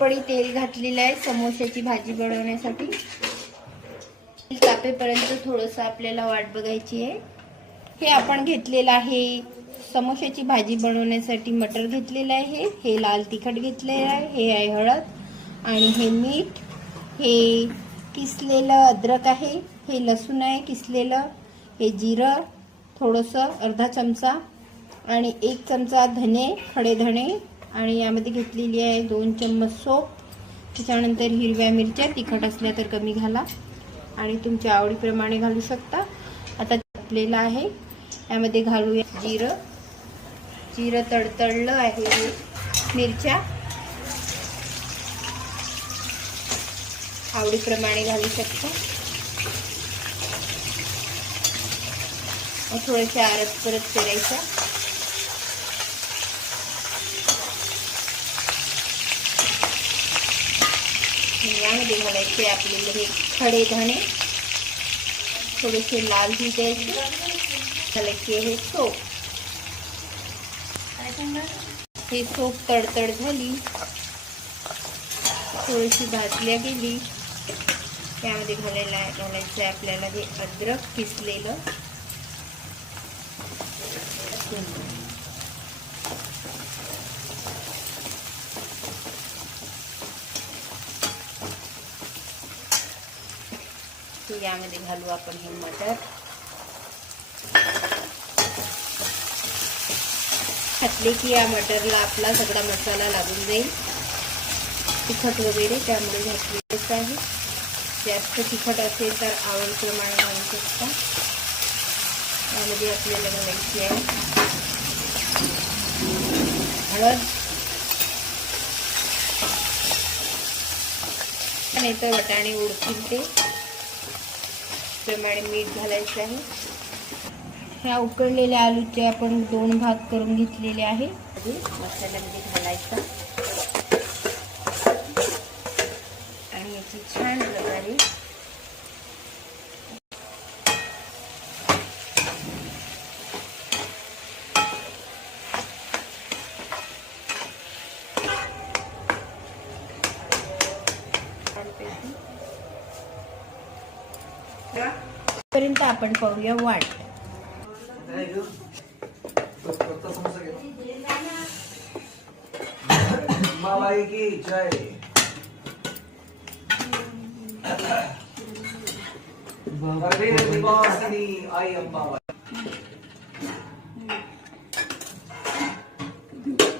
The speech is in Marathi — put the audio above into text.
पळी तेल घातलेलं आहे समोश्याची भाजी बनवण्यासाठी. तापेपर्यंत थोडंसं आपल्याला वाट बघायची आहे. हे आपण घेतलेलं आहे समोश्याची भाजी बनवण्यासाठी मटर घेतलेलं आहे. हे लाल तिखट घेतलेलं आहे. हे आहे हळद आणि हे मीठ. हे किसलेलं अद्रक आहे. हे लसूण आहे किसलेलं. हे जिरं थोडंसं अर्धा चमचा आणि 1 चमचा धने, खडे धणे आणि यामध्ये घेतलेली आहे 2 चम्मच सोप. त्याच्यानंतर हिरव्या मिरच्या, तिखट असल्या तर कमी घाला आणि तुमच्या आवडीप्रमाणे घालू शकता. आता टाकलेलं आहे यामध्ये घालूया जिरं. जिरं तडतडलं आहे. मिरच्या आवडीप्रमाणे घालू शकता. थोड्याशा आरत परत फिरायच्या. यामध्ये घालायचे आपल्याला हे खडे धणे, थोडेसे लाल ही द्यायचे. घालायचे हे सोप. हे सोप तडतड झाली, थोडीशी भाजल्या गेली. त्यामध्ये घालायचं आपल्याला हे अद्रक किसलेलं. यामध्ये घालू आपण हे मटर. घातले की या मटरला आपला सगळा मसाला लागून जाईल. तिखट वगैरे त्यामुळे घातलेच आहे. जास्त तिखट असेल तर आवडीप्रमाणे घालू शकता. यामध्ये आपल्याला घालायची आहे हळद. नाही तर वाटाणे उडतील ते प्रमाणे मीठ घालायचं आहे. ह्या उकडलेल्या आलूचे आपण 2 भाग करून घेतलेले आहे. मसाल्यामध्ये घालायचा आणि याची छान प्रकारे पर्यंत आपण पाहूया वाट. मावाई की जय. आई अंबाबाई.